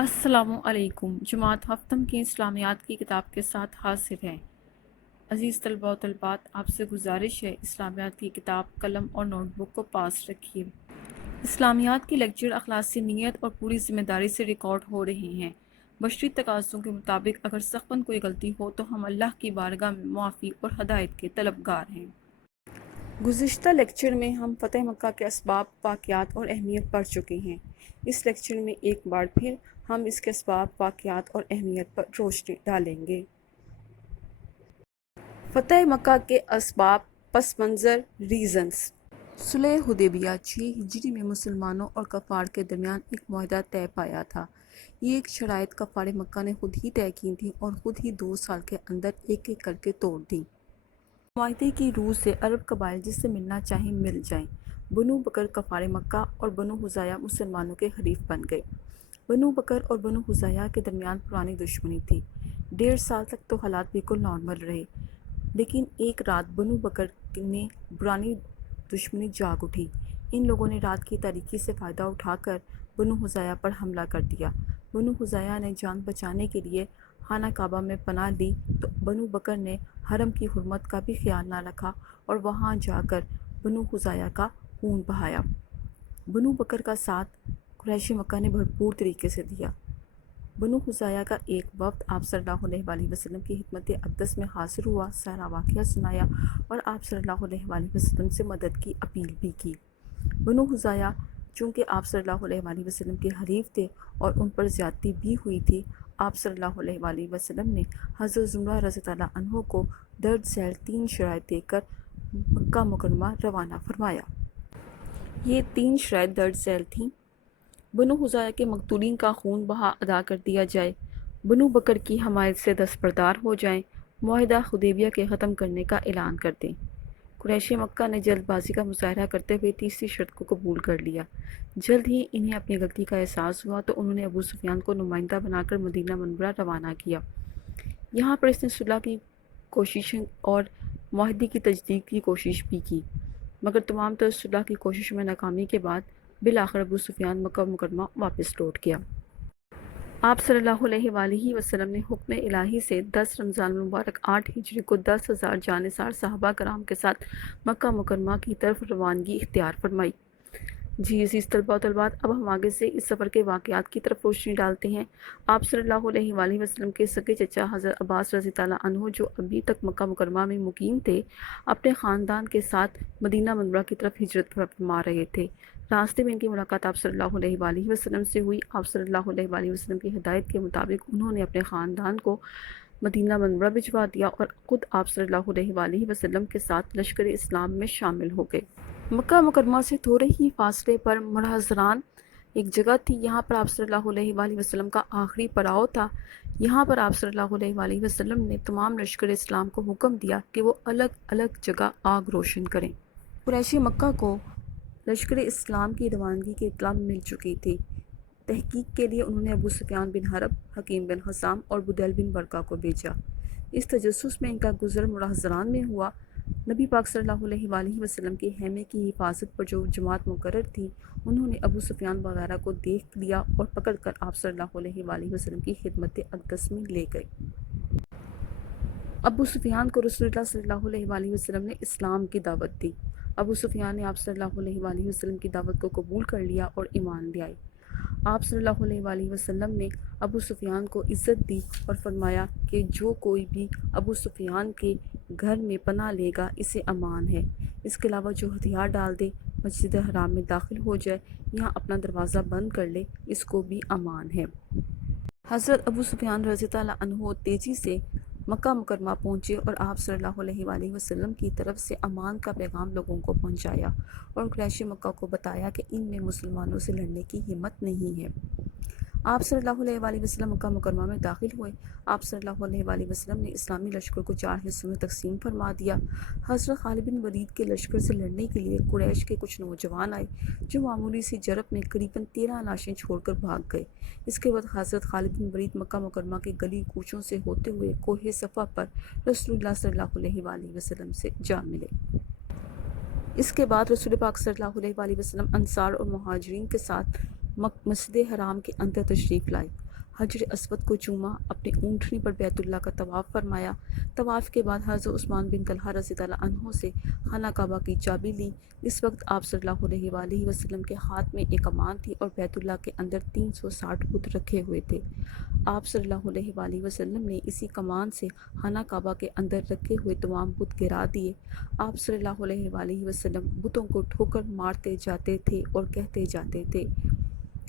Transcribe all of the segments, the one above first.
السلام علیکم۔ جماعت ہفتم کی اسلامیات کی کتاب کے ساتھ حاضر ہیں۔ عزیز طلباء و طالبات، آپ سے گزارش ہے اسلامیات کی کتاب، قلم اور نوٹ بک کو پاس رکھیے۔ اسلامیات کی لیکچر اخلاصی نیت اور پوری ذمہ داری سے ریکارڈ ہو رہے ہیں۔ بشری تقاضوں کے مطابق اگر سخن کوئی غلطی ہو تو ہم اللہ کی بارگاہ میں معافی اور ہدایت کے طلبگار ہیں۔ گزشتہ لیکچر میں ہم فتح مکہ کے اسباب، واقعات اور اہمیت پڑھ چکے ہیں۔ اس لیکچر میں ایک بار پھر ہم اس کے اسباب، واقعات اور اہمیت پر روشنی ڈالیں گے۔ فتح مکہ کے اسباب، پس منظر، ریزنز۔ صلح حدیبیہ 6 ہجری میں مسلمانوں اور کفار کے درمیان ایک معاہدہ طے پایا تھا۔ یہ ایک شرائط کفار مکہ نے خود ہی طے کی تھیں اور خود ہی 2 سال کے اندر ایک ایک کر کے توڑ دیں۔ معاہدے کی روح سے عرب قبائل جس سے ملنا چاہیں مل جائیں۔ بنو بکر کفار مکہ اور بنو حذیفہ مسلمانوں کے حریف بن گئے۔ بنو بکر اور بنو حذیفہ کے درمیان پرانی دشمنی تھی۔ 1.5 سال تک تو حالات بالکل نارمل رہے، لیکن ایک رات بنو بکر نے پرانی دشمنی جاگ اٹھی۔ ان لوگوں نے رات کی تاریکی سے فائدہ اٹھا کر بنو حذیفہ پر حملہ کر دیا۔ بنو حذیفہ نے جان بچانے کے لیے خانہ کعبہ میں پناہ لی تو بنو بکر نے حرم کی حرمت کا بھی خیال نہ رکھا اور وہاں جا کر بنو حذیفہ کا خون بہایا۔ بنو بکر کا ساتھ قریش مکہ نے بھرپور طریقے سے دیا۔ بنو حذیفہ کا ایک وفد آپ صلی اللہ علیہ وآلہ وسلم کی خدمت اقدس میں حاضر ہوا، سارا واقعہ سنایا اور آپ صلی اللہ علیہ وآلہ وسلم سے مدد کی اپیل بھی کی۔ بنو حذیفہ چونکہ آپ صلی اللہ علیہ وآلہ وسلم کے حریف تھے اور ان پر زیادتی بھی ہوئی تھی، آپ صلی اللہ علیہ وآلہ وسلم نے حضرت زمرہ رضی اللہ عنہ کو درج ذیل 3 شرائط دے کر مکہ مکرمہ روانہ فرمایا۔ یہ 3 شرائط درج ذیل تھیں: بنو حذیفہ کے مقتولین کا خون بہا ادا کر دیا جائے، بنو بکر کی حمایت سے دستبردار ہو جائیں، معاہدہ حدیبیہ کے ختم کرنے کا اعلان کر دیں۔ قریش مکہ نے جلد بازی کا مظاہرہ کرتے ہوئے تیسری شرط کو قبول کر لیا۔ جلد ہی انہیں اپنی غلطی کا احساس ہوا تو انہوں نے ابو سفیان کو نمائندہ بنا کر مدینہ منورہ روانہ کیا۔ یہاں پر اس نے صلح کی کوششیں اور معاہدے کی تجدید کی کوشش بھی کی، مگر تمام تر صلح کی کوششوں میں ناکامی کے بعد بالآخر ابو سفیان مکہ مکرمہ واپس لوٹ گیا۔ آپ صلی اللہ علیہ وآلہ وسلم نے حکم الہی سے 10 رمضان المبارک 8 ہجری کو 10,000 جانثار صحابہ کرام کے ساتھ مکہ مکرمہ کی طرف روانگی اختیار فرمائی۔ جی عزیز طلباء و طالبات، اب ہم آگے سے اس سفر کے واقعات کی طرف روشنی ڈالتے ہیں۔ آپ صلی اللہ علیہ وآلہ وسلم کے سگے چچا حضرت عباس رضی اللہ عنہ، جو ابھی تک مکہ مکرمہ میں مقیم تھے، اپنے خاندان کے ساتھ مدینہ منورہ کی طرف ہجرت فرما رہے تھے۔ راستے میں ان کی ملاقات آپ صلی اللہ علیہ وآلہ وسلم سے ہوئی۔ آپ صلی اللہ علیہ وآلہ وسلم کی ہدایت کے مطابق انہوں نے اپنے خاندان کو مدینہ منورہ بھجوا دیا اور خود آپ صلی اللہ علیہ وآلہ وسلم کے ساتھ لشکر اسلام میں شامل ہو گئے۔ مکہ مکرمہ سے تھوڑے ہی فاصلے پر مرحضران ایک جگہ تھی، یہاں پر آپ صلی اللہ علیہ وآلہ وسلم کا آخری پڑاؤ تھا۔ یہاں پر آپ صلی اللہ علیہ وآلہ وسلم نے تمام لشکر اسلام کو حکم دیا کہ وہ الگ الگ جگہ آگ روشن کریں۔ قریش مکہ کو لشکر اسلام کی روانگی کی اطلاع مل چکی تھی۔ تحقیق کے لیے انہوں نے ابو سفیان بن حرب، حکیم بن حسام اور بدیل بن ورقہ کو بھیجا۔ اس تجسس میں ان کا گزر مرحضران میں ہوا۔ نبی پاک صلی اللہ علیہ وآلہ وسلم کے خیمے کی حفاظت پر جو جماعت مقرر تھی، انہوں نے ابو سفیان وغیرہ کو دیکھ لیا اور پکڑ کر آپ صلی اللہ علیہ وآلہ وسلم کی خدمت اقدس میں لے گئے۔ ابو سفیان کو رسول اللہ صلی اللہ علیہ وآلہ وسلم نے اسلام کی دعوت دی۔ ابو سفیان نے آپ صلی اللہ علیہ وآلہ وسلم کی دعوت کو قبول کر لیا اور ایمان لے آئے۔ آپ صلی اللہ علیہ وآلہ وسلم نے ابو سفیان کو عزت دی اور فرمایا کہ جو کوئی بھی ابو سفیان کے گھر میں پناہ لے گا اسے امان ہے۔ اس کے علاوہ جو ہتھیار ڈال دے، مسجد حرام میں داخل ہو جائے، یہاں اپنا دروازہ بند کر لے، اس کو بھی امان ہے۔ حضرت ابو سفیان رضی اللہ عنہ تیزی سے مکہ مکرمہ پہنچے اور آپ صلی اللہ علیہ وآلہ وسلم کی طرف سے امان کا پیغام لوگوں کو پہنچایا اور قریش مکہ کو بتایا کہ ان میں مسلمانوں سے لڑنے کی ہمت نہیں ہے۔ آپ صلی اللہ علیہ وآلہ وسلم مکہ مکرمہ میں داخل ہوئے۔ آپ صلی اللہ علیہ وآلہ وسلم نے اسلامی لشکر کو 4 حصوں میں تقسیم فرما دیا۔ حضرت خالد بن ولید کے لشکر سے لڑنے کے لیے قریش کے کچھ نوجوان آئے، جو معمولی سی جرب میں قریباً 13 لاشیں چھوڑ کر بھاگ گئے۔ اس کے بعد حضرت خالد بن ولید مکہ مکرمہ کے گلی کوچوں سے ہوتے ہوئے کوہ صفا پر رسول اللہ صلی اللہ علیہ وآلہ وسلم سے جا ملے۔ اس کے بعد رسول پاک صلی اللہ علیہ وآلہ وسلم انصار اور مہاجرین کے ساتھ مسجد حرام کے اندر تشریف لائے۔ حجر اسود کو چوما، اپنے اونٹنی پر بیت اللہ کا طواف فرمایا۔ طواف کے بعد حضرت عثمان بن طلحہ رضی اللہ عنہ سے خانہ کعبہ کی چابی لی۔ اس وقت آپ صلی اللہ علیہ وآلہ وسلم کے ہاتھ میں ایک کمان تھی اور بیت اللہ کے اندر 360 بت رکھے ہوئے تھے۔ آپ صلی اللہ علیہ وآلہ وسلم نے اسی کمان سے خانہ کعبہ کے اندر رکھے ہوئے تمام بت گرا دیے۔ آپ صلی اللہ علیہ وآلہ وسلم بتوں کو ٹھوکر مارتے جاتے تھے اور کہتے جاتے تھے۔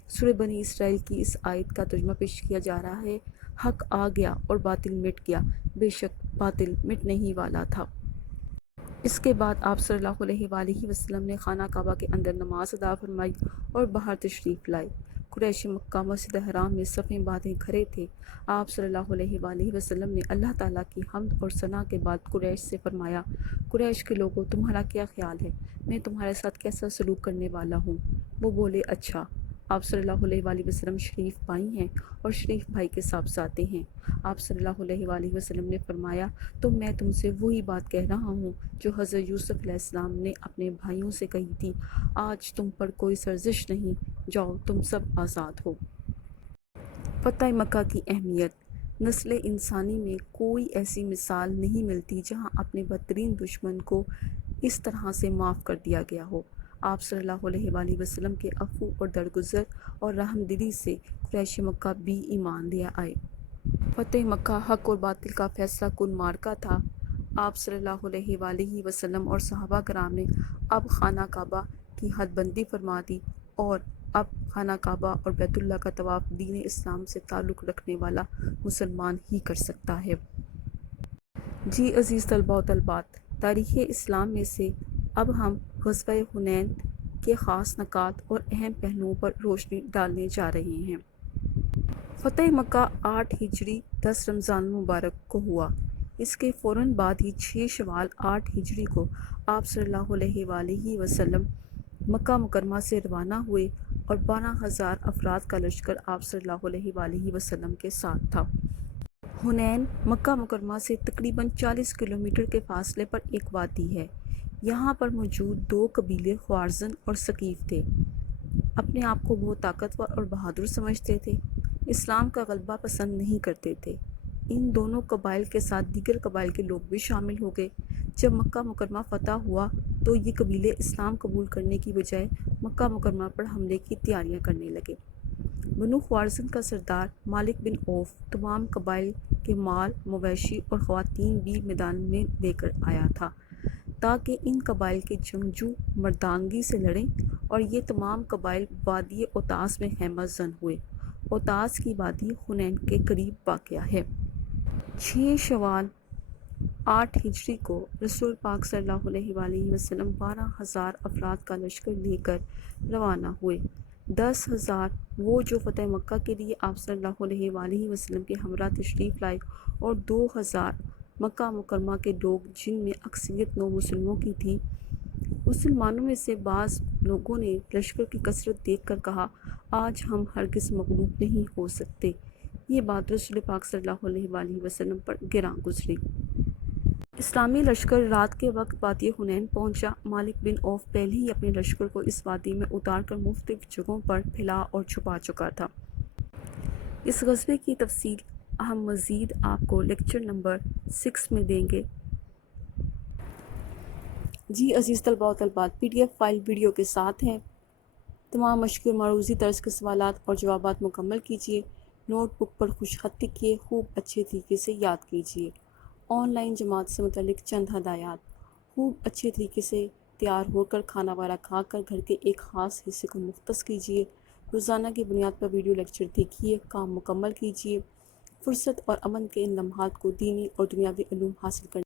سورہ بنی اسرائیل کی اس آیت کا ترجمہ پیش کیا جا رہا ہے: حق آ گیا اور باطل مٹ گیا، بے شک باطل مٹنے ہی والا تھا۔ اس کے بعد آپ صلی اللہ علیہ وآلہ وسلم نے خانہ کعبہ کے اندر نماز ادا فرمائی اور باہر تشریف لائے۔ قریش مکہ مسجد حرام میں صفیں باندھے کھڑے تھے۔ آپ صلی اللہ علیہ وآلہ وسلم نے اللہ تعالیٰ کی حمد اور ثنا کے بعد قریش سے فرمایا: قریش کے لوگوں، تمہارا کیا خیال ہے؟ میں تمہارے ساتھ کیسا سلوک کرنے والا ہوں؟ وہ بولے: اچھا۔ آپ صلی اللہ علیہ وآلہ وسلم شریف بھائی ہیں اور شریف بھائی کے صاحبزادے ہیں۔ آپ صلی اللہ علیہ وآلہ وسلم نے فرمایا: تو میں تم سے وہی بات کہہ رہا ہوں جو حضرت یوسف علیہ السلام نے اپنے بھائیوں سے کہی تھی، آج تم پر کوئی سرزش نہیں، جاؤ تم سب آزاد ہو۔ فتح مکہ کی اہمیت: نسل انسانی میں کوئی ایسی مثال نہیں ملتی جہاں اپنے بدترین دشمن کو اس طرح سے معاف کر دیا گیا ہو۔ آپ صلی اللہ علیہ وآلہ وسلم کے عفو اور درگزر اور رحم دلی سے قریش مکہ بھی ایمان لے آئے۔ فتح مکہ حق اور باطل کا فیصلہ کن معرکہ تھا۔ آپ صلی اللہ علیہ وآلہ وسلم اور صحابہ کرام نے اب خانہ کعبہ کی حد بندی فرما دی اور اب خانہ کعبہ اور بیت اللہ کا طواف دین اسلام سے تعلق رکھنے والا مسلمان ہی کر سکتا ہے۔ جی عزیز طلباء و طالبات، تاریخ اسلام میں سے اب ہم غزوہ حنین کے خاص نکات اور اہم پہلوؤں پر روشنی ڈالنے جا رہے ہیں۔ فتح مکہ 8 ہجری 10 رمضان المبارک کو ہوا۔ اس کے فوراً بعد ہی 6 شوال 8 ہجری کو آپ صلی اللہ علیہ وآلہ وسلم مکہ مکرمہ سے روانہ ہوئے اور 12,000 افراد کا لشکر آپ صلی اللہ علیہ وآلہ وسلم کے ساتھ تھا۔ حنین مکہ مکرمہ سے تقریباً 40 کلومیٹر کے فاصلے پر ایک وادی ہے۔ یہاں پر موجود 2 قبیلے خوارزم اور ثقیف تھے۔ اپنے آپ کو بہت طاقتور اور بہادر سمجھتے تھے، اسلام کا غلبہ پسند نہیں کرتے تھے۔ ان دونوں قبائل کے ساتھ دیگر قبائل کے لوگ بھی شامل ہو گئے۔ جب مکہ مکرمہ فتح ہوا تو یہ قبیلے اسلام قبول کرنے کی بجائے مکہ مکرمہ پر حملے کی تیاریاں کرنے لگے۔ بنو خوارزم کا سردار مالک بن عوف تمام قبائل کے مال، مویشی اور خواتین بھی میدان میں لے کر آیا تھا تاکہ ان قبائل کے جنگجو مردانگی سے لڑیں، اور یہ تمام قبائل وادی اوتاس میں خیمہ زن ہوئے۔ اوتاس کی وادی حنین کے قریب واقع ہے۔ 6 شوال 8 ہجری کو رسول پاک صلی اللہ علیہ وآلہ وسلم 12,000 افراد کا لشکر لے کر روانہ ہوئے۔ 10,000 وہ جو فتح مکہ کے لیے آپ صلی اللہ علیہ وآلہ وسلم کے ہمراہ تشریف لائے، اور 2,000 مکہ مکرمہ کے لوگ جن میں اکثریت نو مسلموں کی تھی۔ مسلمانوں میں سے بعض لوگوں نے لشکر کی کثرت دیکھ کر کہا: آج ہم ہرگز مغلوب نہیں ہو سکتے۔ یہ بات رسول پاک صلی اللہ علیہ وآلہ وسلم پر گراں گزری۔ اسلامی لشکر رات کے وقت وادی حنین پہنچا۔ مالک بن عوف پہلے ہی اپنے لشکر کو اس وادی میں اتار کر مختلف جگہوں پر پھیلا اور چھپا چکا تھا۔ اس غزوے کی تفصیل ہم مزید آپ کو لیکچر نمبر 6 میں دیں گے۔ جی عزیز طلباء و طالبات، PDF فائل ویڈیو کے ساتھ ہیں۔ تمام مشقی اور معروضی طرز کے سوالات اور جوابات مکمل کیجیے۔ نوٹ بک پر خوش خطی کیے خوب اچھے طریقے سے یاد کیجیے۔ آن لائن جماعت سے متعلق چند ہدایات: خوب اچھے طریقے سے تیار ہو کر کھانا وغیرہ کھا کر گھر کے ایک خاص حصے کو مختص کیجیے۔ روزانہ کی بنیاد پر ویڈیو لیکچر دیکھیے، کام مکمل کیجیے۔ فرصت اور امن کے ان لمحات کو دینی اور دنیاوی علوم حاصل کرنے